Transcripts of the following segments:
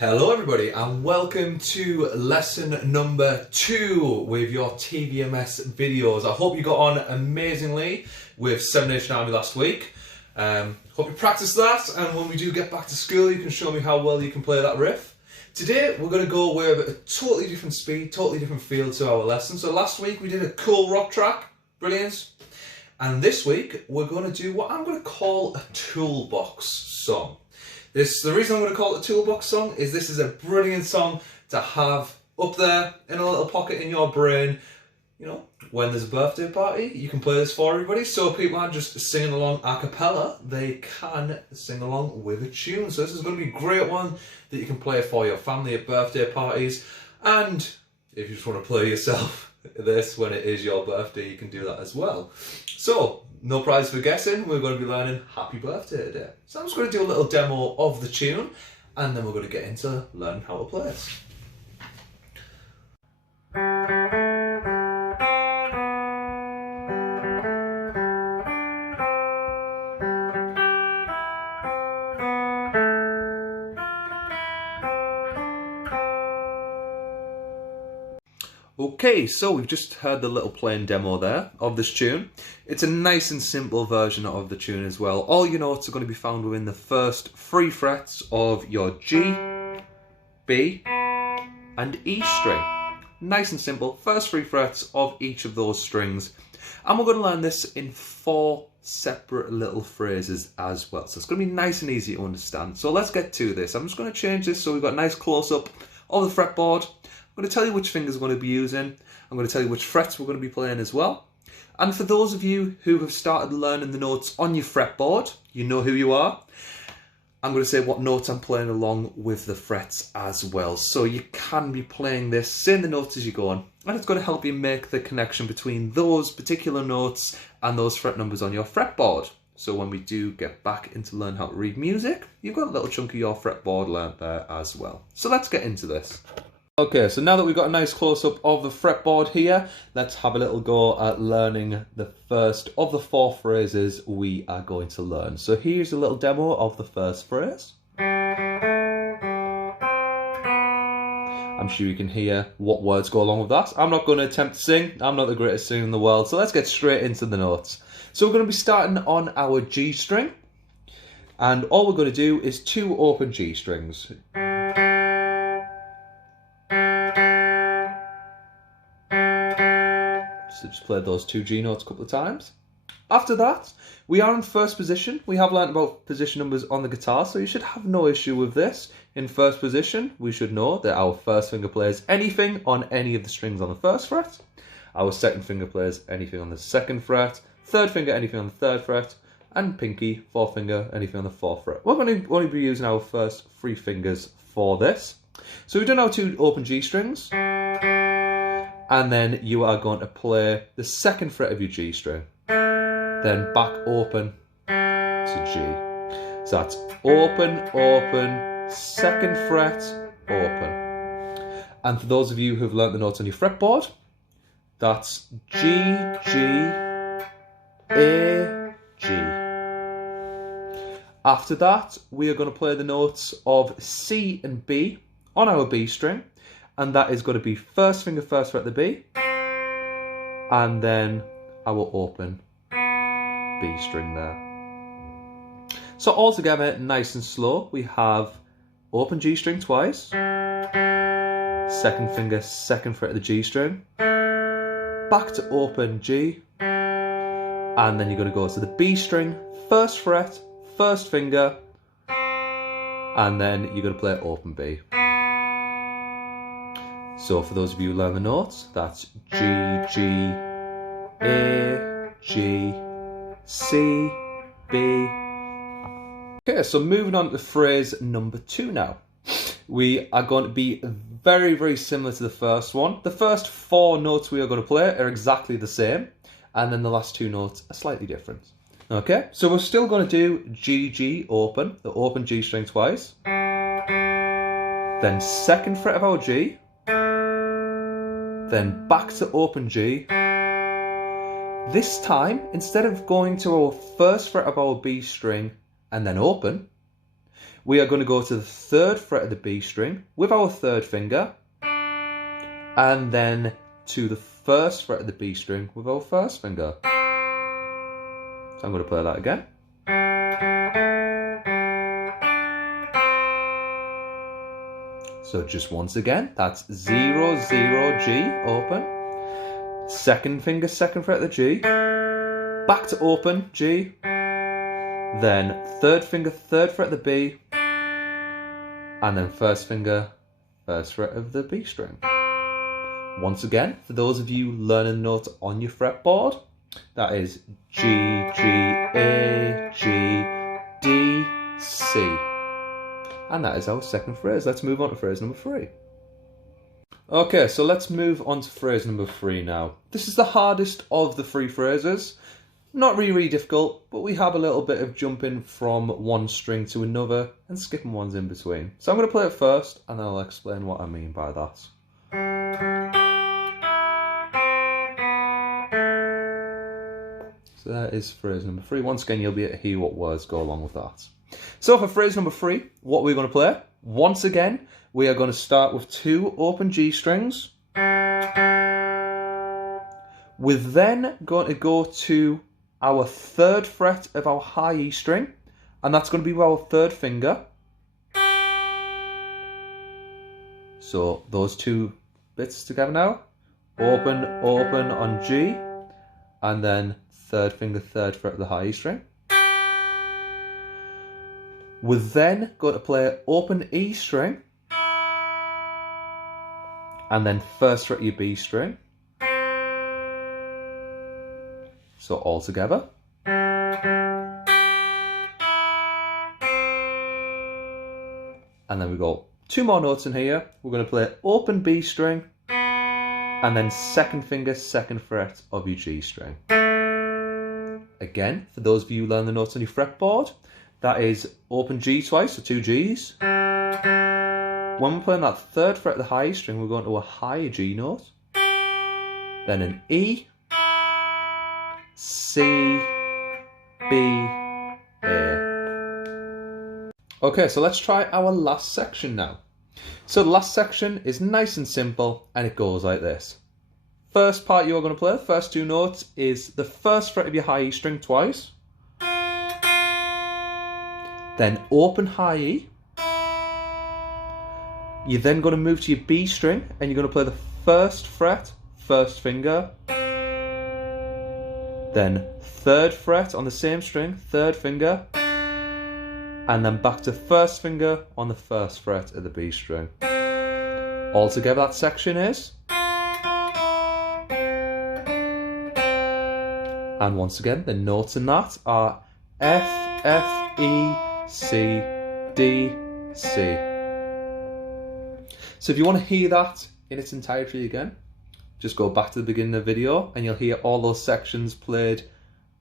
Hello everybody and welcome to lesson number 2 with your TVMS videos. I hope you got on amazingly with 7 Nation Army last week. Hope you practiced that, and when we do get back to school you can show me how well you can play that riff. Today we're going to go with a totally different speed, totally different feel to our lesson. So last week we did a cool rock track, brilliant. And this week we're going to do what I'm going to call a toolbox song. The reason I'm going to call it a toolbox song is this is a brilliant song to have up there in a little pocket in your brain. You know, when there's a birthday party, you can play this for everybody. So people aren't just singing along a cappella, they can sing along with a tune. So this is going to be a great one that you can play for your family at birthday parties. And if you just want to play yourself this when it is your birthday, you can do that as well. So, no prize for guessing, we're going to be learning Happy Birthday today. So I'm just going to do a little demo of the tune, and then we're going to get into learning how to play it. Okay, so we've just heard the little playing demo there of this tune. It's a nice and simple version of the tune as well. All your notes are going to be found within the first 3 frets of your G, B and E string. Nice and simple, first 3 frets of each of those strings. And we're going to learn this in 4 separate little phrases as well. So it's going to be nice and easy to understand. So let's get to this. I'm just going to change this so we've got a nice close-up of the fretboard. I'm going to tell you which fingers we're going to be using. I'm going to tell you which frets we're going to be playing as well. And for those of you who have started learning the notes on your fretboard, you know who you are. I'm going to say what notes I'm playing along with the frets as well. So you can be playing this, saying the notes as you go on, and it's going to help you make the connection between those particular notes and those fret numbers on your fretboard. So when we do get back into learn how to read music, you've got a little chunk of your fretboard learnt there as well. So let's get into this. Okay, so now that we've got a nice close-up of the fretboard here, let's have a little go at learning the first of the 4 phrases we are going to learn. So here's a little demo of the first phrase. I'm sure you can hear what words go along with that. I'm not going to attempt to sing. I'm not the greatest singer in the world, so let's get straight into the notes. So we're going to be starting on our G string, and all we're going to do is 2 open G strings. So just play those 2 G notes a couple of times. After that, we are in first position. We have learnt about position numbers on the guitar, so you should have no issue with this. In first position, we should know that our first finger plays anything on any of the strings on the 1st fret. Our second finger plays anything on the 2nd fret. Third finger, anything on the 3rd fret. And pinky, 4th finger, anything on the 4th fret. We're going to only be using our first 3 fingers for this. So we've done our 2 open G strings. And then you are going to play the 2nd fret of your G string. Then back open to G. So that's open, open, 2nd fret, open. And for those of you who've learnt the notes on your fretboard, that's G, G, A, G. After that, we are going to play the notes of C and B on our B string. And that is going to be first finger, 1st fret the B, and then our open B string there. So all together, nice and slow, we have open G string twice, 2nd finger, 2nd fret of the G string, back to open G, and then you're going to go to the B string, 1st fret, 1st finger, and then you're going to play open B. So for those of you who learn the notes, that's G, G, A, G, C, B. Okay, so moving on to phrase number 2 now. We are going to be very, very similar to the first one. The first 4 notes we are going to play are exactly the same, and then the last 2 notes are slightly different. Okay, so we're still going to do G, G, open, the open G string twice. Then 2nd fret of our G. Then back to open G. This time, instead of going to our 1st fret of our B string and then open, we are going to go to the 3rd fret of the B string with our 3rd finger, and then to the 1st fret of the B string with our 1st finger. So I'm going to play that again. So just once again, that's 0, 0, G, open. 2nd finger, 2nd fret of the G. Back to open, G. Then 3rd finger, 3rd fret of the B. And then 1st finger, 1st fret of the B string. Once again, for those of you learning notes on your fretboard, that is G, G, A, G, D, C. And that is our 2nd phrase. Let's move on to phrase number 3. Okay, so let's move on to phrase number 3 now. This is the hardest of the 3 phrases. Not really difficult, but we have a little bit of jumping from one string to another and skipping ones in between. So I'm going to play it first and then I'll explain what I mean by that. So that is phrase number 3. Once again, you'll be able to hear what words go along with that. So for phrase number 3, what we're going to play, once again, we are going to start with 2 open G strings. We're then going to go to our 3rd fret of our high E string, and that's going to be with our 3rd finger. So those 2 bits together now. Open, open on G, and then 3rd finger, 3rd fret of the high E string. We're then going to play open E string, and then 1st fret of your B string. So all together. And then we've got 2 more notes in here. We're going to play open B string, and then 2nd finger, 2nd fret of your G string. Again, for those of you who learn the notes on your fretboard, that is open G twice, so 2 Gs. When we're playing that 3rd fret of the high E string, we're going to a higher G note. Then an E, C, B, A. Okay, so let's try our last section now. So the last section is nice and simple, and it goes like this. First part you are going to play, the first 2 notes, is the 1st fret of your high E string twice. Then open high E. You're then going to move to your B string, and you're going to play the 1st fret, 1st finger. Then 3rd fret on the same string, 3rd finger. And then back to 1st finger on the 1st fret of the B string. Altogether that section is. And once again, the notes in that are F, F, E, C, D, C. So if you want to hear that in its entirety again, just go back to the beginning of the video and you'll hear all those sections played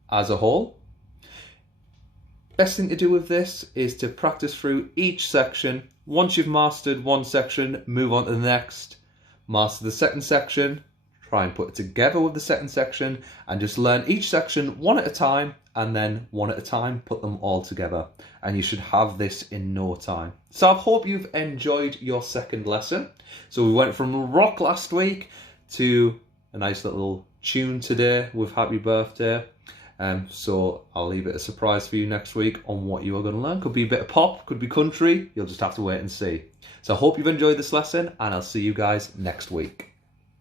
as a whole. Best thing to do with this is to practice through each section. Once you've mastered one section, move on to the next. Master the 2nd section, try and put it together with the 2nd section, and just learn each section one at a time, and then one at a time put them all together, and you should have this in no time. So I hope you've enjoyed your 2nd lesson. So we went from rock last week to a nice little tune today with Happy Birthday. So I'll leave it a surprise for you next week on what you are going to learn. Could be a bit of pop, could be country, you'll just have to wait and see. So I hope you've enjoyed this lesson, and I'll see you guys next week.